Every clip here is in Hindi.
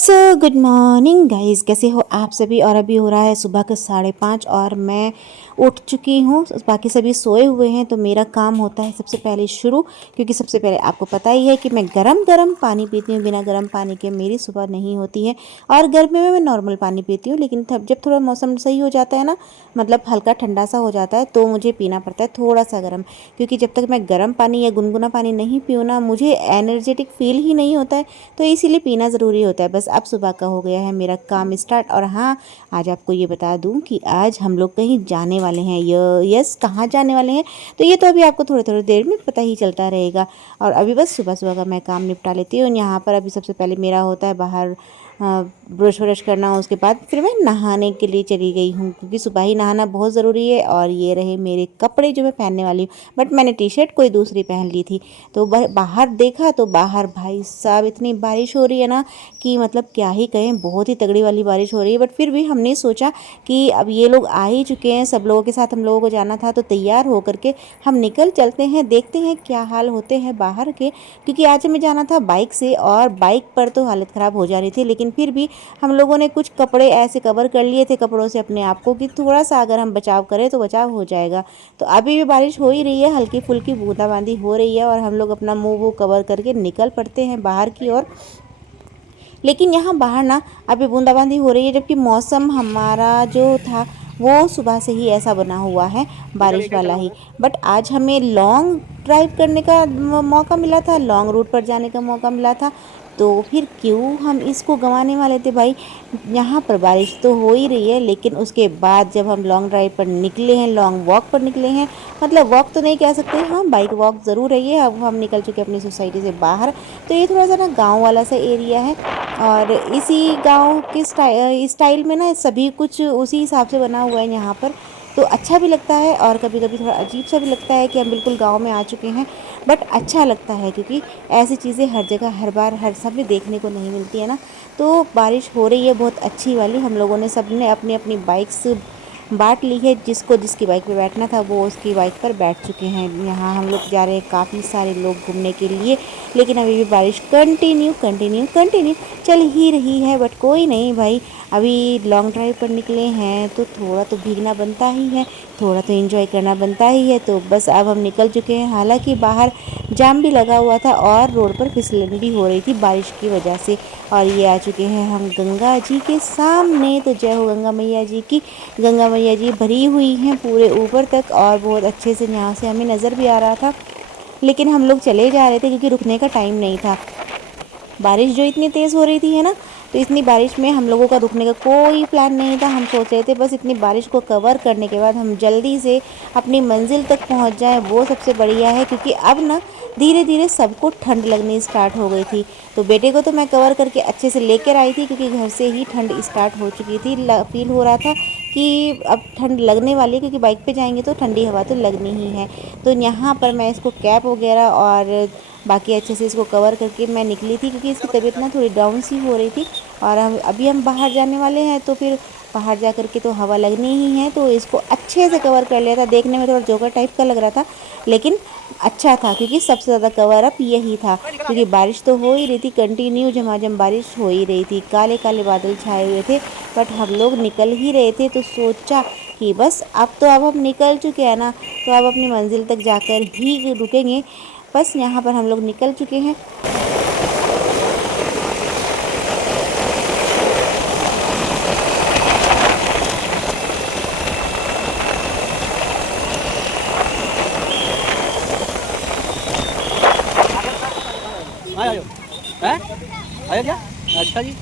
सो गुड मॉर्निंग गाइस, कैसे हो आप सभी। और अभी हो रहा है सुबह के 5:30 और मैं उठ चुकी हूँ। बाकी सभी सोए हुए हैं तो मेरा काम होता है सबसे पहले शुरू, क्योंकि सबसे पहले आपको पता ही है कि मैं गरम गरम पानी पीती हूँ। बिना गर्म पानी के मेरी सुबह नहीं होती है। और गर्मी में मैं नॉर्मल पानी पीती हूँ, लेकिन तब जब थोड़ा मौसम सही हो जाता है ना, मतलब हल्का ठंडा सा हो जाता है, तो मुझे पीना पड़ता है थोड़ा सा गर्म। क्योंकि जब तक मैं गर्म पानी या गुनगुना पानी नहीं पीऊँ ना, मुझे एनर्जेटिक फील ही नहीं होता है। तो इसीलिए पीना ज़रूरी होता है। बस अब सुबह का हो गया है मेरा काम स्टार्ट। और हाँ, आज आपको ये बता दूं कि आज हम लोग कहीं जाने वाले हैं। यस, कहाँ जाने वाले हैं तो ये तो अभी आपको थोड़ी थोड़ी देर में पता ही चलता रहेगा। और अभी बस सुबह सुबह का मैं काम निपटा लेती हूँ। यहाँ पर अभी सबसे पहले मेरा होता है बाहर ब्रश व्रश करना। उसके बाद फिर मैं नहाने के लिए चली गई हूँ, क्योंकि सुबह ही नहाना बहुत ज़रूरी है। और ये रहे मेरे कपड़े जो मैं पहनने वाली हूँ, बट मैंने टी शर्ट कोई दूसरी पहन ली थी। तो बाहर देखा तो बाहर भाई साहब इतनी बारिश हो रही है ना कि मतलब क्या ही कहें, बहुत ही तगड़ी वाली बारिश हो रही है। बट फिर भी हमने सोचा कि अब ये लोग आ ही चुके हैं, सब लोगों के साथ हम लोगों को जाना था, तो तैयार होकर के हम निकल चलते हैं, देखते हैं क्या हाल होते हैं बाहर के। क्योंकि आज हमें जाना था बाइक से, और बाइक पर तो हालत ख़राब हो जा रही थी, लेकिन फिर भी हम लोगों ने कुछ कपड़े ऐसे कवर कर लिए थे कपड़ों से अपने आप को, कि थोड़ा सा अगर हम बचाव करें तो बचाव हो जाएगा। तो अभी भी बारिश हो ही रही है, हल्की फुल्की बूंदाबांदी हो रही है, और हम लोग अपना मुंह वो कवर करके निकल पड़ते हैं बाहर की ओर। लेकिन यहाँ बाहर ना अभी बूंदाबांदी हो रही है, जबकि मौसम हमारा जो था वो सुबह से ही ऐसा बना हुआ है, बारिश वाला ही। बट आज हमें लॉन्ग ड्राइव करने का मौका मिला था, लॉन्ग रूट पर जाने का मौका मिला था, तो फिर क्यों हम इसको गंवाने वाले थे भाई। यहाँ पर बारिश तो हो ही रही है, लेकिन उसके बाद जब हम लॉन्ग ड्राइव पर निकले हैं, लॉन्ग वॉक पर निकले हैं, मतलब वॉक तो नहीं कह सकते, हाँ बाइक वॉक ज़रूर रही है। अब हम निकल चुके अपनी सोसाइटी से बाहर। तो ये थोड़ा सा ना गाँव वाला सा एरिया है, और इसी गांव के स्टाइल में ना सभी कुछ उसी हिसाब से बना हुआ है यहाँ पर। तो अच्छा भी लगता है, और कभी कभी थोड़ा अजीब सा भी लगता है कि हम बिल्कुल गांव में आ चुके हैं। बट अच्छा लगता है, क्योंकि ऐसी चीज़ें हर जगह हर बार हर समय देखने को नहीं मिलती है ना। तो बारिश हो रही है बहुत अच्छी वाली। हम लोगों ने सब ने अपनी अपनी बाइक्स बांट ली है, जिसको जिसकी बाइक पे बैठना था वो उसकी बाइक पर बैठ चुके हैं। यहाँ हम लोग जा रहे हैं काफ़ी सारे लोग घूमने के लिए, लेकिन अभी भी बारिश कंटिन्यू कंटिन्यू कंटिन्यू चल ही रही है। बट कोई नहीं भाई, अभी लॉन्ग ड्राइव पर निकले हैं तो थोड़ा तो भीगना बनता ही है, थोड़ा तो एंजॉय करना बनता ही है। तो बस अब हम निकल चुके हैं। हालांकि बाहर जाम भी लगा हुआ था और रोड पर फिसलन भी हो रही थी बारिश की वजह से। और ये आ चुके हैं हम गंगा जी के सामने। तो जय हो गंगा मैया जी की। गंगा मैया जी भरी हुई हैं पूरे ऊपर तक, और बहुत अच्छे से यहाँ से हमें नज़र भी आ रहा था। लेकिन हम लोग चले जा रहे थे, क्योंकि रुकने का टाइम नहीं था। बारिश जो इतनी तेज़ हो रही थी है ना, तो इतनी बारिश में हम लोगों का रुकने का कोई प्लान नहीं था। हम सोच रहे थे बस इतनी बारिश को कवर करने के बाद हम जल्दी से अपनी मंजिल तक पहुंच जाएं, वो सबसे बढ़िया है। क्योंकि अब ना धीरे धीरे सबको ठंड लगनी स्टार्ट हो गई थी। तो बेटे को तो मैं कवर करके अच्छे से लेकर आई थी, क्योंकि घर से ही ठंड स्टार्ट हो चुकी थी। फील हो रहा था कि अब ठंड लगने वाली है, क्योंकि बाइक पे जाएंगे तो ठंडी हवा तो लगनी ही है। तो यहाँ पर मैं इसको कैप वगैरह और बाकी अच्छे से इसको कवर करके मैं निकली थी, क्योंकि इसकी तबीयत ना थोड़ी डाउन सी हो रही थी। और अभी हम बाहर जाने वाले हैं, तो फिर बाहर जा कर के तो हवा लगनी ही है, तो इसको अच्छे से कवर कर लिया था। देखने में थोड़ा जोकर टाइप का लग रहा था, लेकिन अच्छा था, क्योंकि सबसे ज़्यादा कवर अप यही था। क्योंकि बारिश तो हो ही रही थी, कंटिन्यू झमाझम बारिश हो ही रही थी, काले काले बादल छाए हुए थे। बट हम लोग निकल ही रहे थे, तो सोचा कि बस अब हम निकल चुके हैं ना, तो अब अपनी मंजिल तक जाकर ही रुकेंगे। बस यहाँ पर हम लोग निकल चुके हैं। आयो हैं आयो क्या? अच्छा जी।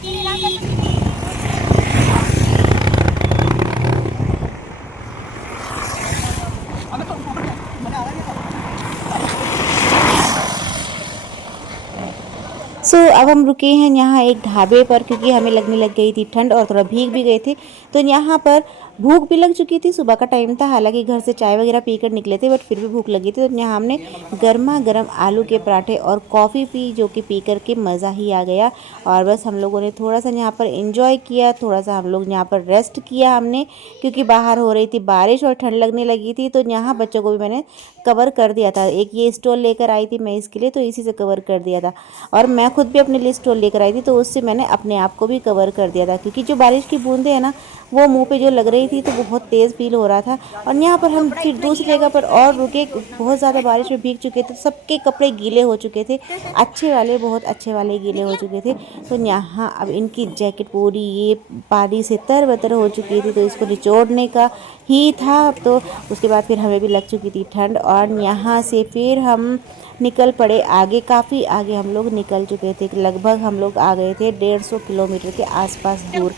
अब हम रुके हैं यहाँ एक ढाबे पर, क्योंकि हमें लगने लग गई थी ठंड और थोड़ा भीग भी गए थे। तो यहाँ पर भूख भी लग चुकी थी, सुबह का टाइम था, हालांकि घर से चाय वगैरह पीकर निकले थे बट फिर भी भूख लगी थी। तो यहाँ हमने गर्मा गर्म आलू के पराठे और कॉफ़ी पी, जो कि पी करके मज़ा ही आ गया। और बस हम लोगों ने थोड़ा सा यहाँ पर एंजॉय किया, थोड़ा सा हम लोग यहाँ पर रेस्ट किया हमने, क्योंकि बाहर हो रही थी बारिश और ठंड लगने लगी थी। तो यहाँ बच्चों को भी मैंने कवर कर दिया था, एक ये स्टॉल लेकर आई थी मैं इसके लिए, तो इसी से कवर कर दिया था। और मैं खुद भी अपने लिए स्टॉल लेकर आई थी, तो उससे मैंने अपने आप को भी कवर कर दिया था, क्योंकि जो बारिश की बूंदें हैं ना वो मुंह पे जो लग रही थी तो बहुत तेज़ फील हो रहा था। और यहाँ पर हम फिर दूसरी जगह पर और रुके, बहुत ज़्यादा बारिश में भीग चुके थे, सबके कपड़े गीले हो चुके थे, अच्छे वाले, बहुत अच्छे वाले गीले हो चुके थे। तो यहाँ अब इनकी जैकेट पूरी ये पानी से तरबतर हो चुकी थी, तो इसको निचोड़ने का ही था। अब तो उसके बाद फिर हमें भी लग चुकी थी ठंड, और यहाँ से फिर हम निकल पड़े आगे, काफ़ी आगे हम लोग निकल चुके थे, लगभग हम लोग आ गए थे 150 किलोमीटर के आसपास दूर।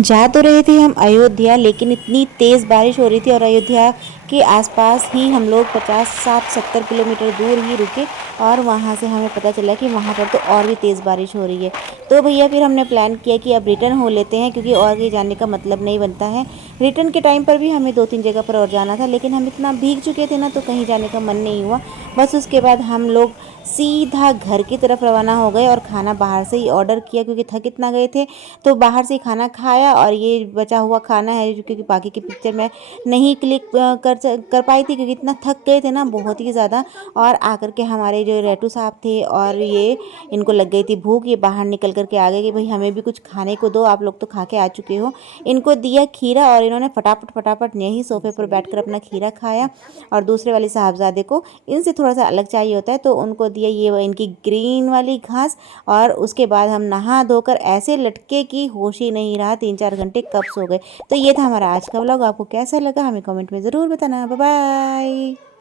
जा तो रहे थे हम अयोध्या, लेकिन इतनी तेज़ बारिश हो रही थी, और अयोध्या के आसपास ही हम लोग 50-60-70 किलोमीटर दूर ही रुके, और वहाँ से हमें पता चला कि वहाँ पर तो और भी तेज़ बारिश हो रही है। तो भैया फिर हमने प्लान किया कि अब रिटर्न हो लेते हैं, क्योंकि और कहीं जाने का मतलब नहीं बनता है। रिटर्न के टाइम पर भी हमें 2-3 जगह पर और जाना था, लेकिन हम इतना भीग चुके थे ना, तो कहीं जाने का मन नहीं हुआ। बस उसके बाद हम लोग सीधा घर की तरफ रवाना हो गए, और खाना बाहर से ही ऑर्डर किया, क्योंकि थक इतना गए थे। तो बाहर से ही खाना खाया, और ये बचा हुआ खाना है, क्योंकि बाकी की पिक्चर मैं नहीं क्लिक कर पाई थी, क्योंकि इतना थक गए थे ना, बहुत ही ज़्यादा। और आकर के हमारे जो रेटू साहब थे, और ये इनको लग गई थी भूख, ये बाहर निकल करके आ गए कि भाई हमें भी कुछ खाने को दो, आप लोग तो खा के आ चुके हो। इनको दिया खीरा, और इन्होंने फटाफट फटाफट यहीं सोफे पर बैठकर अपना खीरा खाया। और दूसरे वाले साहबजादे को इनसे थोड़ा सा अलग चाहिए होता है, तो उनको दिया ये इनकी ग्रीन वाली घास। और उसके बाद हम नहा धोकर ऐसे लटके कि होश ही नहीं रहा, 3-4 घंटे कब सो गए। तो ये था हमारा आज का व्लॉग, आपको कैसा लगा हमें कमेंट में ज़रूर बताना। Bye bye.